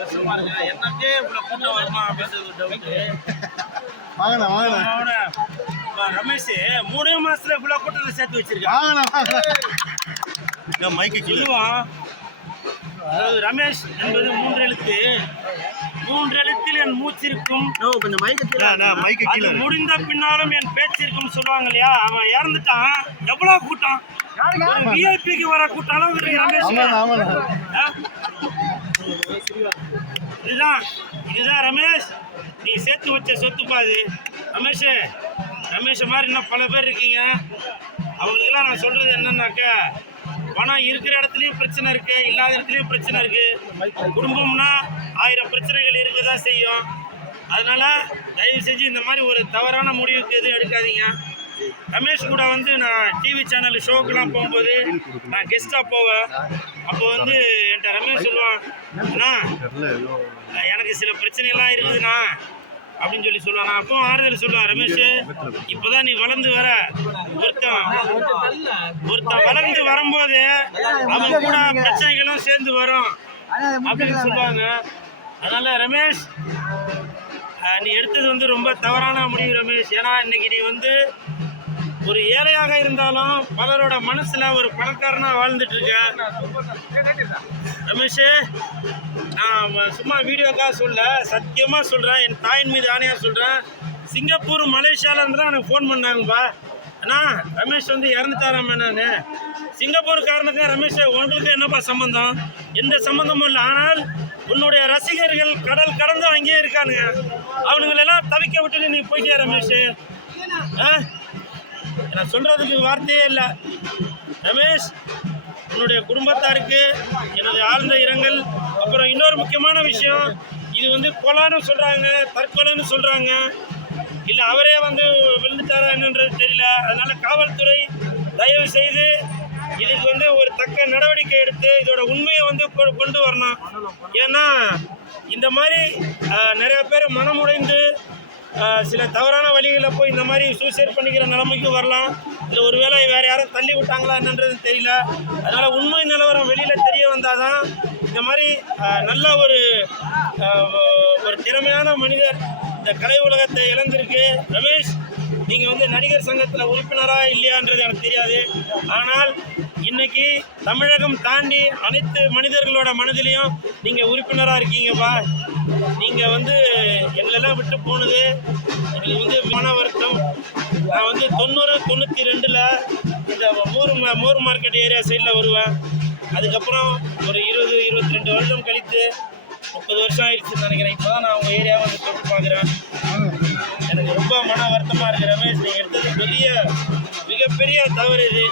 வருஷமா இருக்கு. எனக்கே இவ்வளவு கூட்டம் வருமா அப்படின்றது டவுட்டு. வாங்கண்ணா ரமேஷ் 3 மாசத்துல இவ்வளவு கூட்டத்தை சேர்த்து வச்சிருக்கான். மைக்கு சொல்லுவான். அதாவது ரமேஷ் என்பது 3 எழுத்து. 3 எழுத்தில் என் மூச்சிருக்கும், கொஞ்சம் மைக்கு கீழே முடிந்த பின்னாலும் என் பேச்சிருக்கும் சொல்லுவாங்க இல்லையா. அவன் இறந்துட்டான். எவ்வளவு கூட்டம், விஐபிக்கு வர கூட்டம் அளவு இருக்கு ரமேஷ். இதுதான் ரமேஷ், நீ சேர்த்து வச்ச சொத்து பாது. ரமேஷ் மாதிரி இன்னும் பல பேர் இருக்கீங்க. அவங்களுக்கெல்லாம் நான் சொல்றது என்னன்னாக்கா, பணம் இருக்கிற இடத்துலையும் பிரச்சனை இருக்கு, இல்லாத இடத்துலையும் பிரச்சனை இருக்கு. குடும்பம்னா 1000 பிரச்சனைகள் இருக்கதான் செய்யும். அதனால தயவு செஞ்சு இந்த மாதிரி ஒரு தவறான முடிவுக்கு எதுவும் எடுக்காதீங்க. ரமேஷ் கூட வந்து நான் டிவி சேனல் ஷோக்கெல்லாம் போகும்போது நான் கெஸ்டாக போவேன். அப்போ வந்து என்கிட்ட ரமேஷ் சொல்லுவான், அண்ணா எனக்கு சில பிரச்சனைலாம் இருக்குதுண்ணா அப்படின்னு சொல்லுவான். நான் அப்போ ஆறுதல் சொல்லுவேன், ரமேஷ் இப்போதான் நீ வளர்ந்து வர, ஒருத்தன் வளர்ந்து வரும்போது அவன் கூட பிரச்சனைகளும் சேர்ந்து வரும் அப்படின்னு சொல்லுவாங்க. அதனால ரமேஷ், நீ எடுத்தது வந்து ரொம்ப தவறான முடிவு ரமேஷ். ஏன்னா இன்னைக்கு நீ வந்து ஒரு ஏழையாக இருந்தாலும் பலரோட மனசுல ஒரு பணக்காரனா வாழ்ந்துட்டு இருக்க ரமேஷ். நான் சும்மா வீடியோக்காக சொல்ல, சத்தியமா சொல்றேன், என் தாயின் மீது ஆணையா சொல்றேன். சிங்கப்பூர் மலேசியால இருந்து தான் எனக்கு ஃபோன் பண்ணாங்கப்பா. அண்ணா ரமேஷ் வந்து இறந்துட்டாராம. நான் சிங்கப்பூர்காரனுக்கு ரமேஷ் உங்களுக்கு என்னப்பா சம்பந்தம்? எந்த சம்பந்தமும் இல்லை. ஆனால் உன்னுடைய ரசிகர்கள் கடல் கடந்து அங்கேயே இருக்கானுங்க. அவனுங்களெல்லாம் தவிக்க விட்டுட்டு நீ போயிட்டியா ரமேஷ்? நான் சொல்றதுக்கு வார்த்தையே இல்லை ரமேஷ். உன்னுடைய குடும்பத்தாருக்கு எனது ஆழ்ந்த இரங்கல். அப்புறம் இன்னொரு முக்கியமான விஷயம், இது வந்து கொலைன்னு சொல்றாங்க, தற்கொலைன்னு சொல்றாங்க. இல்லை அவரே வந்து விழுந்துட்டாரா என்னன்றது தெரியல. அதனால காவல்துறை தயவு செய்து இதுக்கு வந்து ஒரு தக்க நடவடிக்கை எடுத்து இதோட உண்மையை வந்து கொண்டு வரணும். ஏன்னா இந்த மாதிரி நிறைய பேர் மனமுடைந்து சில தவறான வழிகளில் போய் இந்த மாதிரி சூசைட் பண்ணிக்கிற நிலைமைக்கு வரலாம். இல்லை ஒருவேளை வேறு யாரும் தள்ளி விட்டாங்களா என்னன்றது தெரியல. அதனால் உண்மை நிலவரம் வெளியில் தெரிய வந்தால் தான் இந்த மாதிரி நல்ல ஒரு திறமையான மனிதர் இந்த கலை உலகத்தை இழந்திருக்கு. ரமேஷ், நீங்கள் வந்து நடிகர் சங்கத்தில் உறுப்பினராக இல்லையான்றது எனக்கு தெரியாது. ஆனால் இன்னைக்கு தமிழகம் தாண்டி அனைத்து மனிதர்களோட மனதிலையும் நீங்கள் உறுப்பினராக இருக்கீங்கப்பா. நீங்கள் வந்து எங்களெல்லாம் விட்டு போனது எங்களுக்கு வந்து மன வருத்தம். நான் வந்து 92 இந்த மோர் மார்க்கெட் ஏரியா சைடில் வருவேன். அதுக்கப்புறம் ஒரு 20-22 வருடம் கழித்து 30 வருஷம் ஆயிடுச்சுன்னு நினைக்கிறேன். இப்போ தான் நான் உங்கள் ஏரியாவை வந்து தொட்டு பார்க்குறேன். எனக்கு ரொம்ப மன வருத்தமாக இருக்குது ரமேஷ். நீங்கள் எடுத்தது மிகப்பெரிய தவறு இது.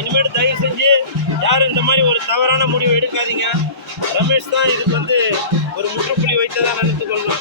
இனிமேட்டு தயவு செஞ்சு யாரும் இந்த மாதிரி ஒரு தவறான முடிவு எடுக்காதீங்க. ரமேஷ் தான் இதுக்கு வந்து ஒரு முற்றுப்புள்ளி வைத்ததாக நினைத்துக்கொள்ளணும்.